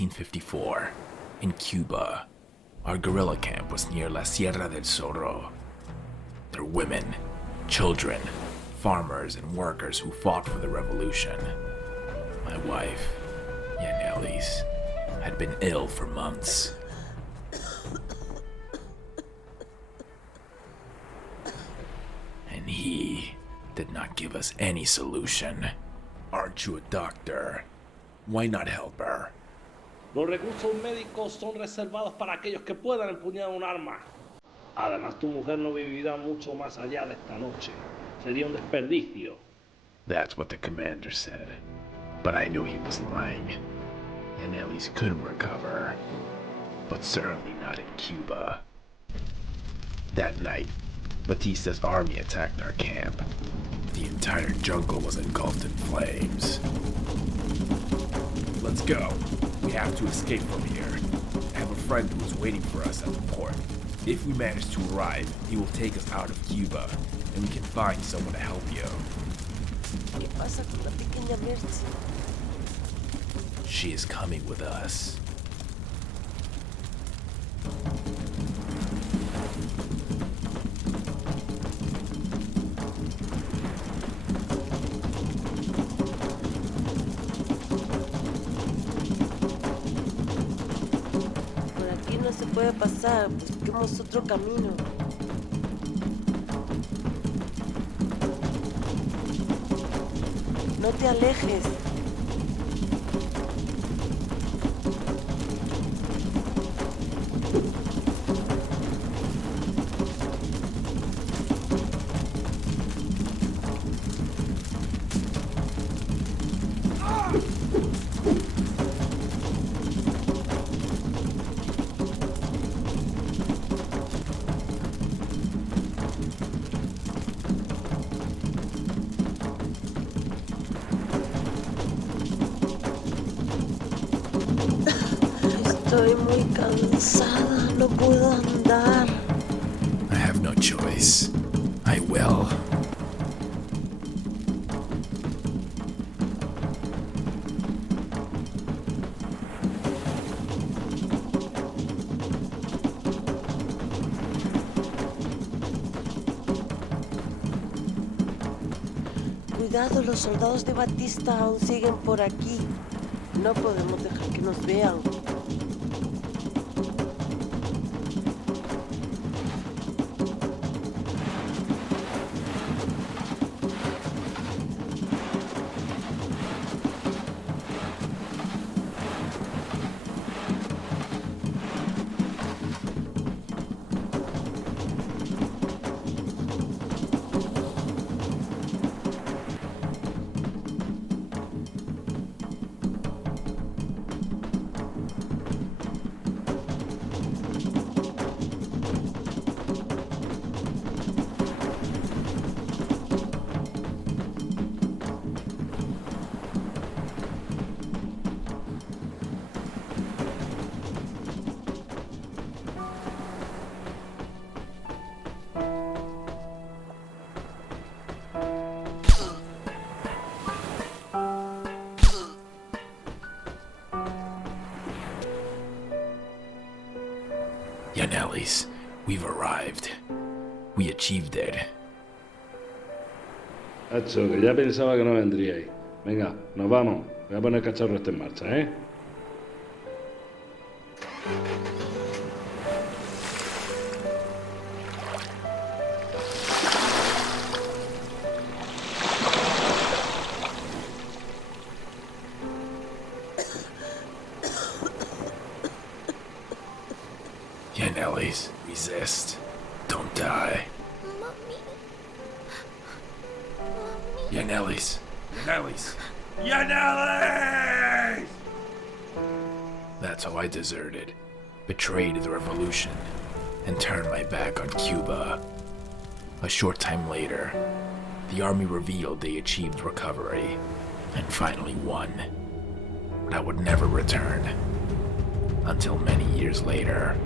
1954, in Cuba. Our guerrilla camp was near La Sierra del Zorro. There were women, children, farmers, and workers who fought for the revolution. My wife, Yanelis, had been ill for months. And he did not give us any solution. Aren't you a doctor? Why not help her? Los recursos médicos son reservados para aquellos que puedan empuñar un arma. Además, tu mujer no vivirá mucho más allá de esta noche. Sería un desperdicio. That's what the commander said. But I knew he was lying. And Elise could recover. But certainly not in Cuba. That night, Batista's army attacked our camp. The entire jungle was engulfed in flames. Let's go. We have to escape from here. I have a friend who is waiting for us at the port. If we manage to arrive, he will take us out of Cuba, and we can find someone to help you. ¿Qué pasa con la pequeña Mercy? She is coming with us. No se puede pasar, busquemos otro camino. No te alejes. Estoy muy cansada, no puedo andar. I have no choice. I will. Cuidado, los soldados de Batista aún siguen por aquí. No podemos dejar que nos vean. Yanelis, we've arrived. We achieved it. Hacho, que ya pensaba que no vendríais. Venga, nos vamos. Voy a poner el cacharro este en marcha, ¿eh? Yanelis, resist. Don't die. Yanelis! Yanelis! Yanelis! That's how I deserted, betrayed the revolution, and turned my back on Cuba. A short time later, the army revealed they achieved recovery, and finally won. But I would never return, until many years later.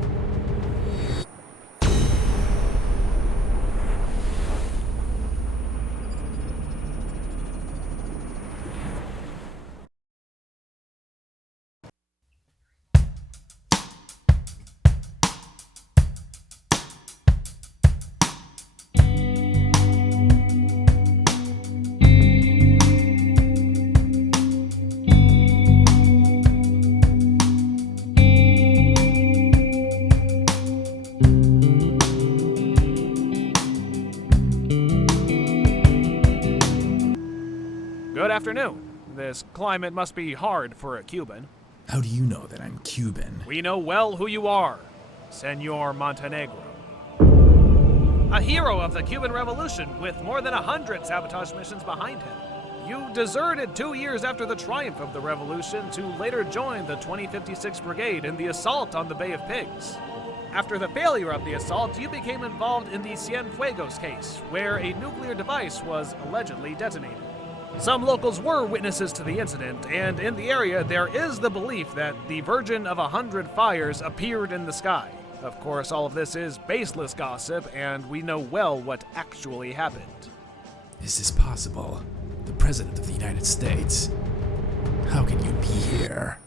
afternoon. This climate must be hard for a Cuban. How do you know that I'm Cuban? We know well who you are, Senor Montenegro. A hero of the Cuban Revolution with more than 100 sabotage missions behind him. You deserted 2 years after the triumph of the revolution to later join the 2056 Brigade in the assault on the Bay of Pigs. After the failure of the assault, you became involved in the Cienfuegos case, where a nuclear device was allegedly detonated. Some locals were witnesses to the incident, and in the area there is the belief that the Virgin of 100 Fires appeared in the sky. Of course, all of this is baseless gossip, and we know well what actually happened. Is this possible? The President of the United States? How can you be here?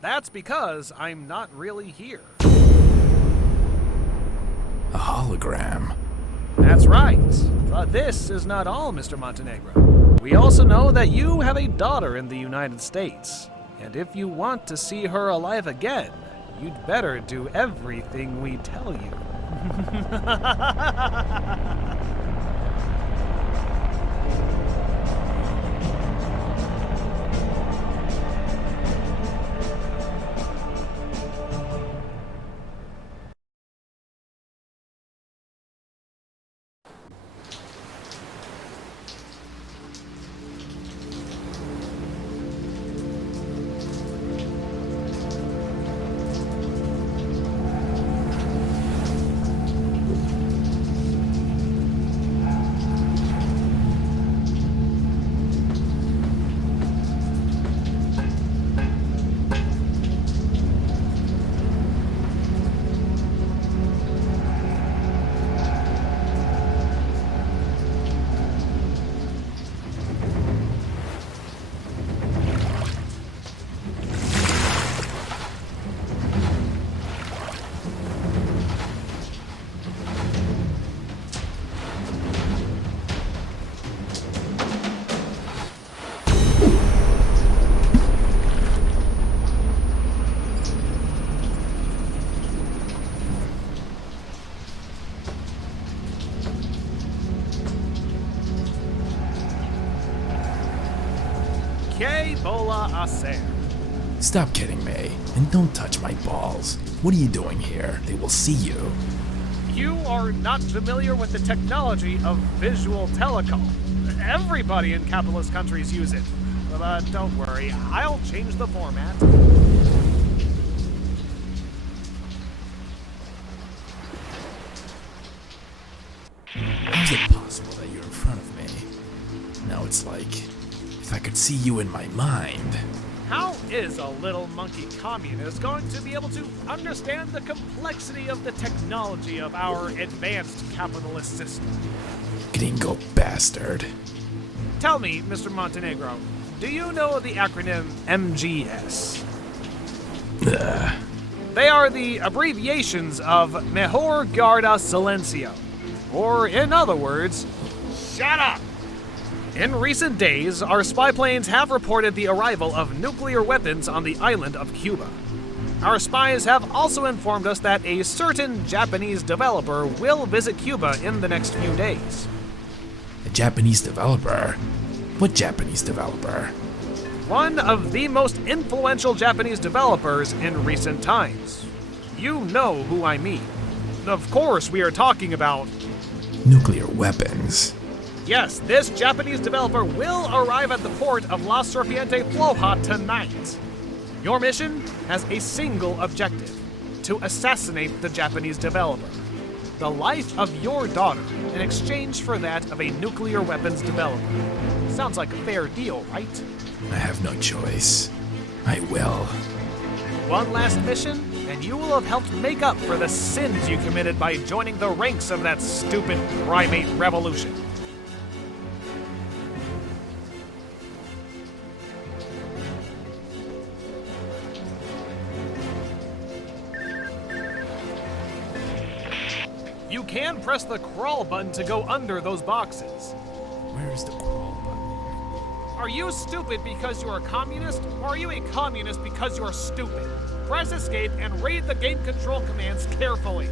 That's because I'm not really here. A hologram. That's right. But this is not all, Mr. Montenegro. We also know that you have a daughter in the United States. And if you want to see her alive again, you'd better do everything we tell you. Que bola hacer? Stop kidding me, and don't touch my balls. What are you doing here? They will see you. You are not familiar with the technology of visual telecom. Everybody in capitalist countries use it. But don't worry, I'll change the format. How's it possible that you're in front of me? Now it's like, if I could see you in my mind. How is a little monkey communist going to be able to understand the complexity of the technology of our advanced capitalist system? Gringo bastard. Tell me, Mr. Montenegro, do you know the acronym MGS? Ugh. They are the abbreviations of Mejor Guarda Silencio, or in other words, shut up! In recent days, our spy planes have reported the arrival of nuclear weapons on the island of Cuba. Our spies have also informed us that a certain Japanese developer will visit Cuba in the next few days. A Japanese developer? What Japanese developer? One of the most influential Japanese developers in recent times. You know who I mean. Of course, we are talking about Nuclear weapons. Yes, this Japanese developer will arrive at the port of La Serpiente Floja tonight. Your mission has a single objective: to assassinate the Japanese developer. The life of your daughter in exchange for that of a nuclear weapons developer. Sounds like a fair deal, right? I have no choice. I will. One last mission, and you will have helped make up for the sins you committed by joining the ranks of that stupid primate revolution. You can press the crawl button to go under those boxes. Where is the crawl button? Are you stupid because you're a communist, or are you a communist because you're stupid? Press escape and read the game control commands carefully.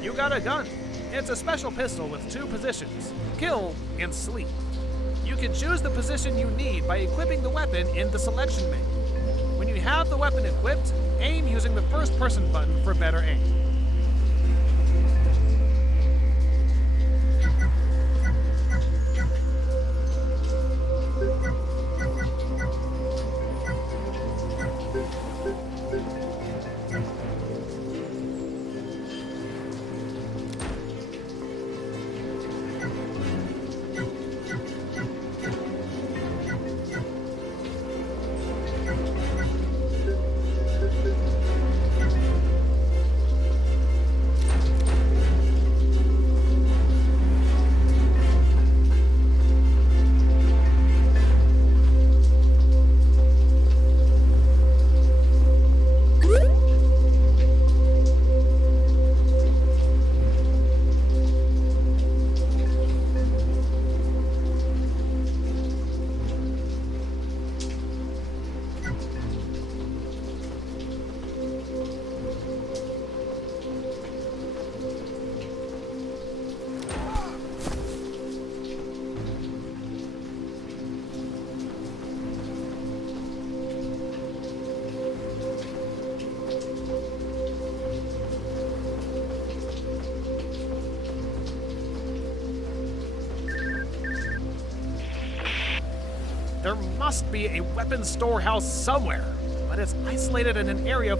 You got a gun. It's a special pistol with 2 positions, kill and sleep. You can choose the position you need by equipping the weapon in the selection menu. When you have the weapon equipped, aim using the first person button for better aim. There must be a weapons storehouse somewhere, but it's isolated in an area.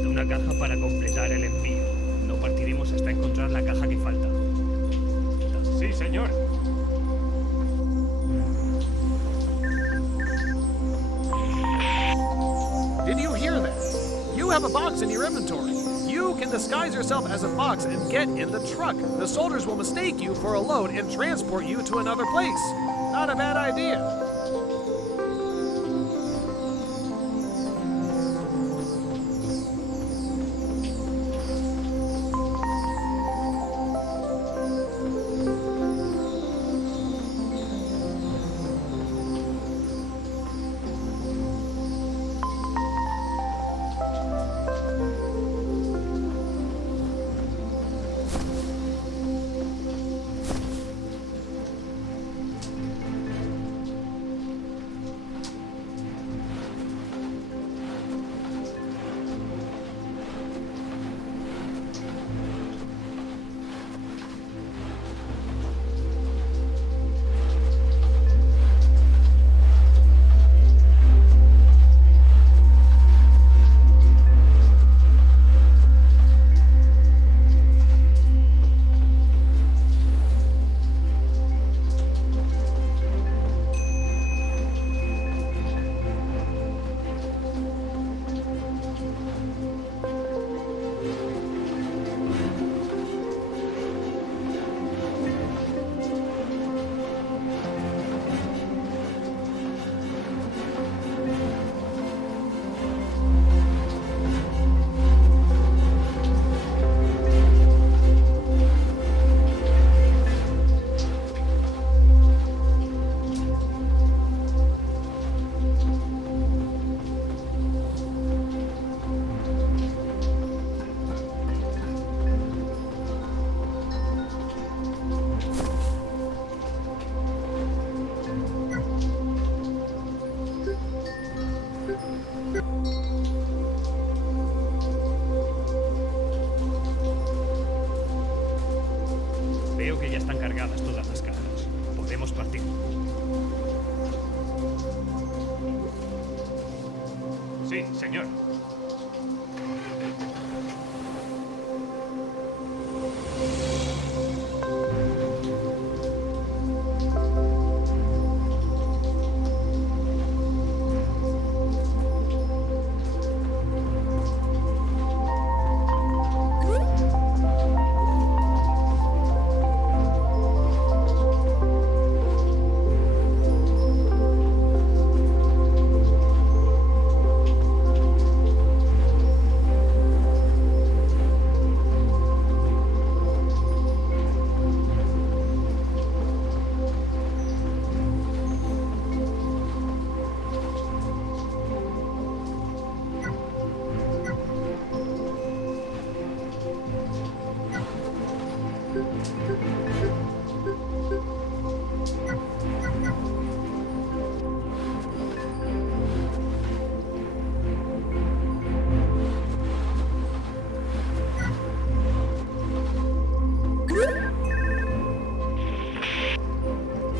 Una caja para completar el envío. No partiremos hasta encontrar la caja que falta. Sí, señor. Did you hear that? You have a box in your inventory. You can disguise yourself as a box and get in the truck. The soldiers will mistake you for a load and transport you to another place. Not a bad idea. están cargadas todas las cajas. Podemos partir. Sí, señor.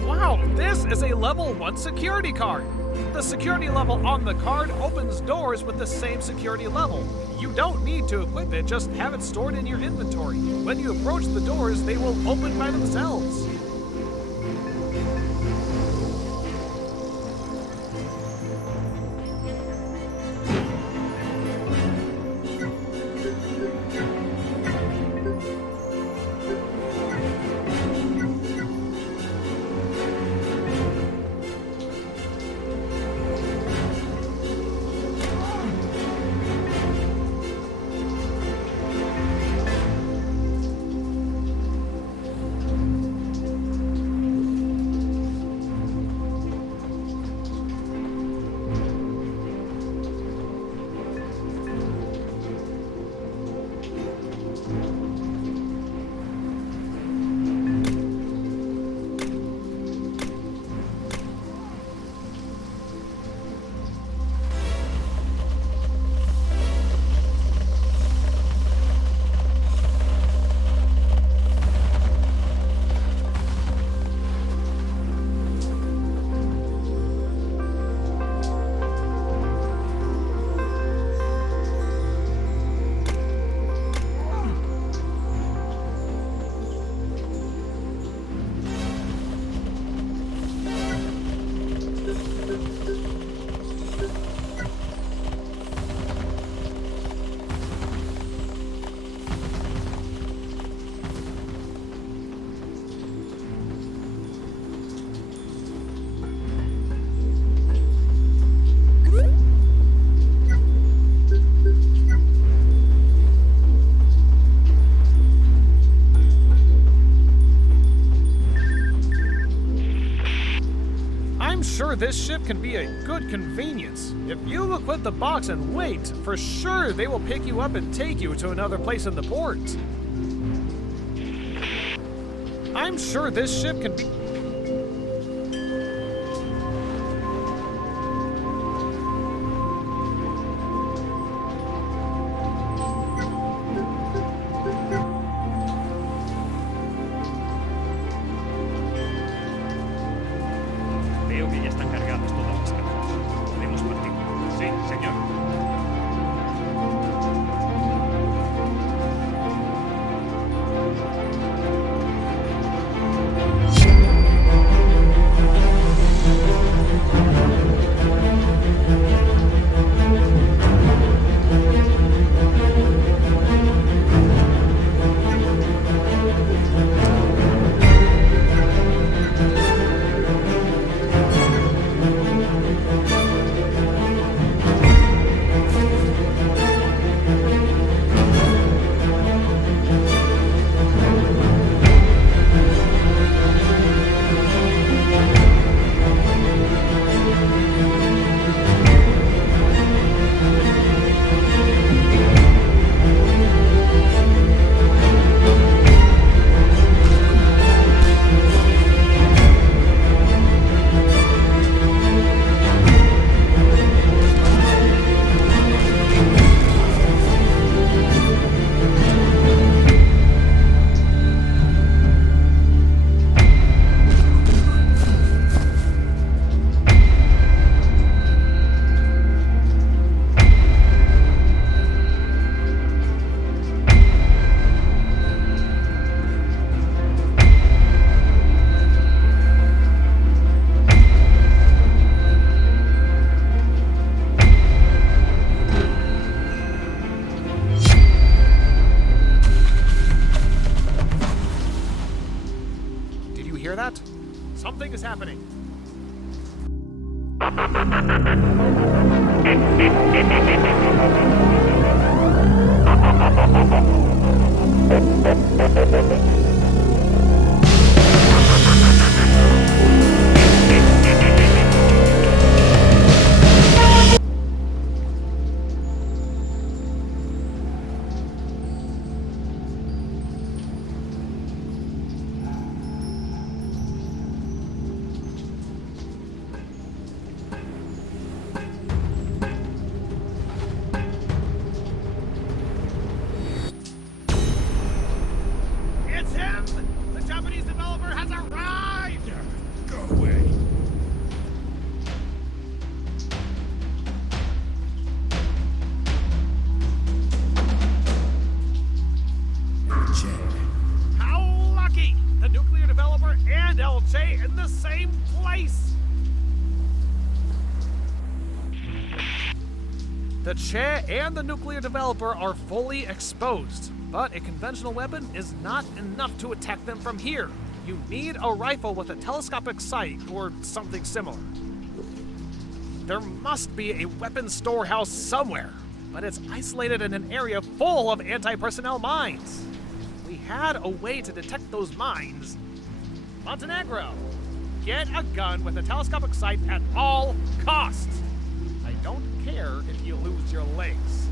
Wow, this is a level 1 security card. The security level on the card opens doors with the same security level. You don't need to equip it, just have it stored in your inventory. When you approach the doors, they will open by themselves. I'm sure this ship can be a good convenience. If you equip the box and wait, for sure they will pick you up and take you to another place in the port. I'm sure this ship can be... Veo que ya están cargadas todas las cajas. Podemos partir. Sí, señor. hear that? Something is happening. It's him! The Japanese developer has arrived! Go away. Chen. How lucky! The nuclear developer and LJ in the same place! The Che and the nuclear developer are fully exposed, but a conventional weapon is not enough to attack them from here. You need a rifle with a telescopic sight or something similar. There must be a weapons storehouse somewhere, but it's isolated in an area full of anti-personnel mines. We had a way to detect those mines. Montenegro, get a gun with a telescopic sight at all costs. I don't care if you lose your legs.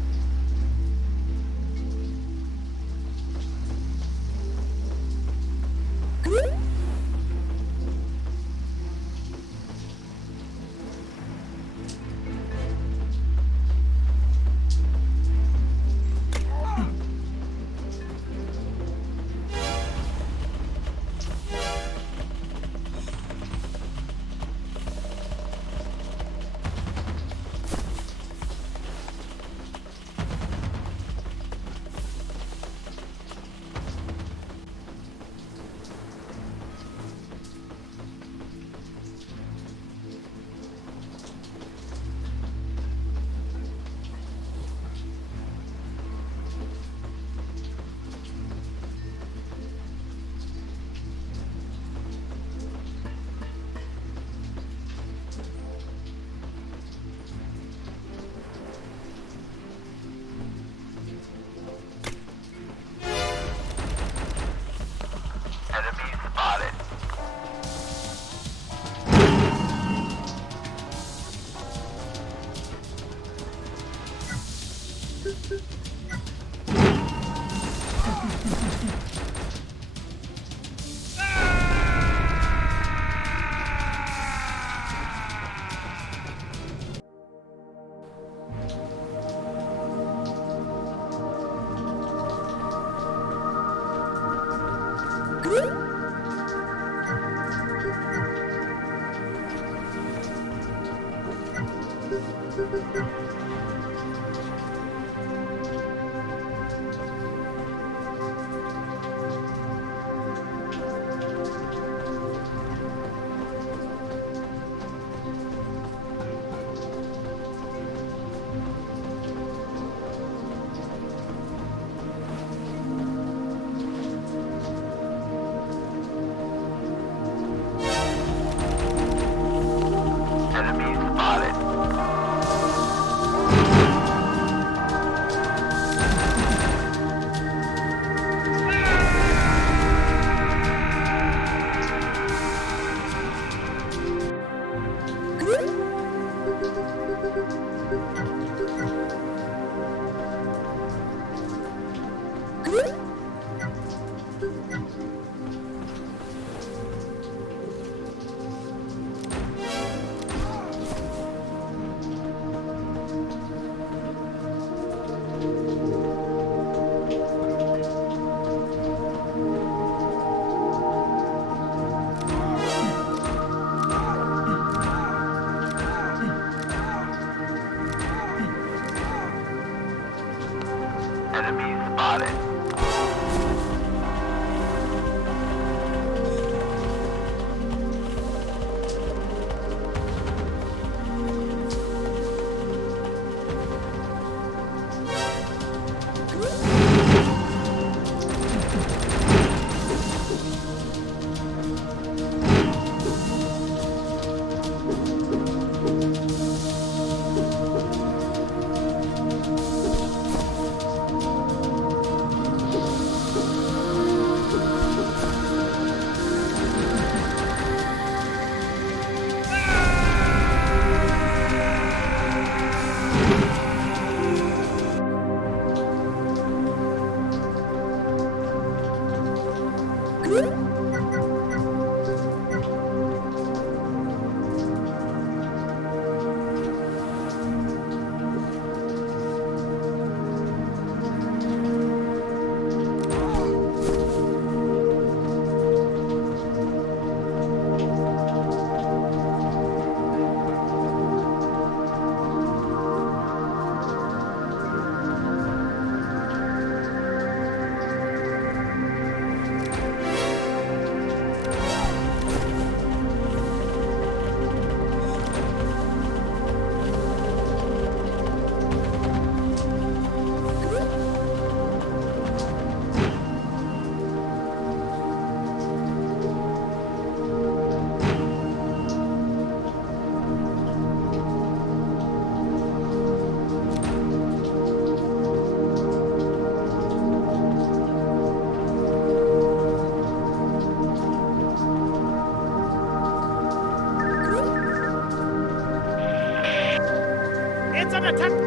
Don't attempt.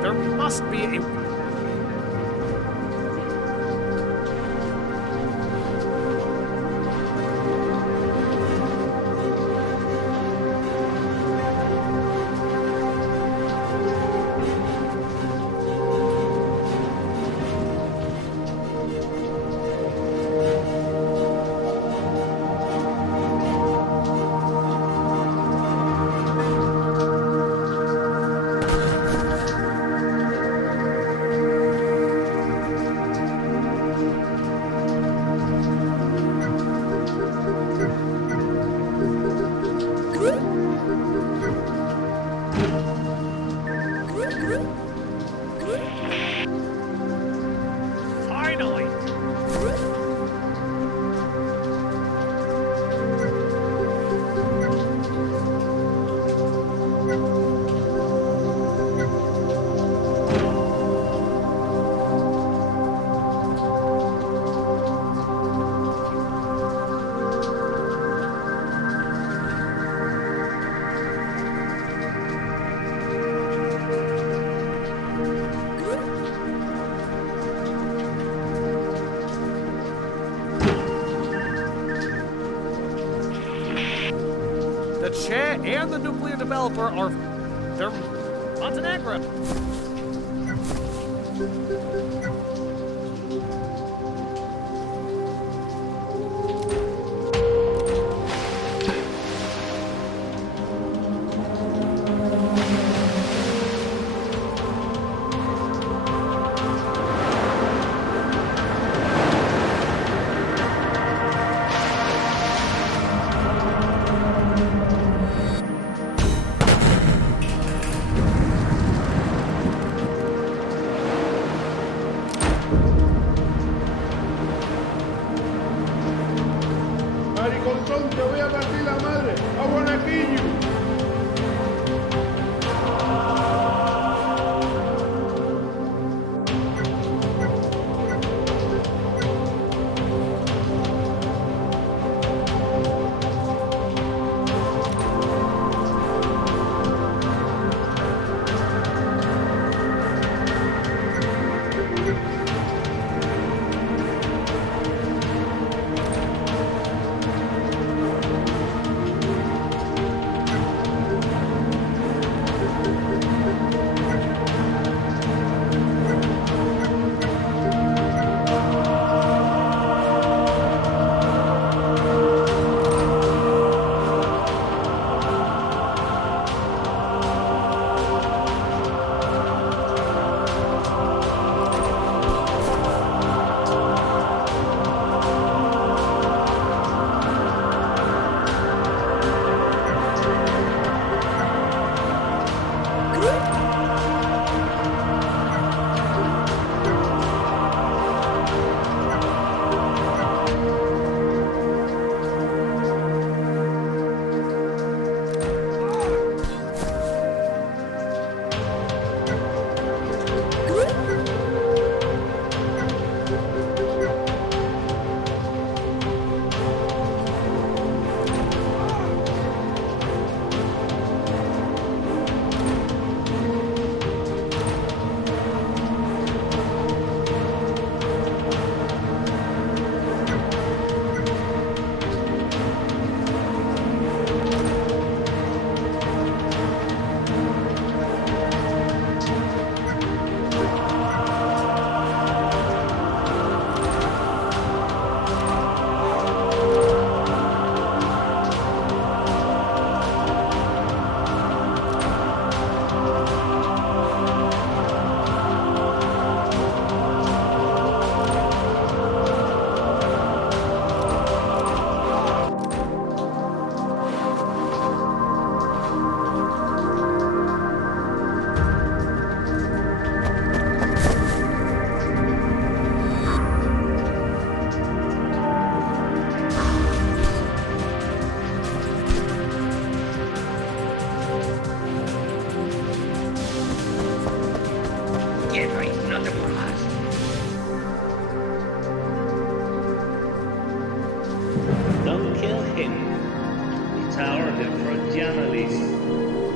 There must be a... Finally! The chair and the nuclear developer are... they're Montenegro. Mariconzón, te voy a partir la madre. ¡A Guanaquillo! Tower de front journalist.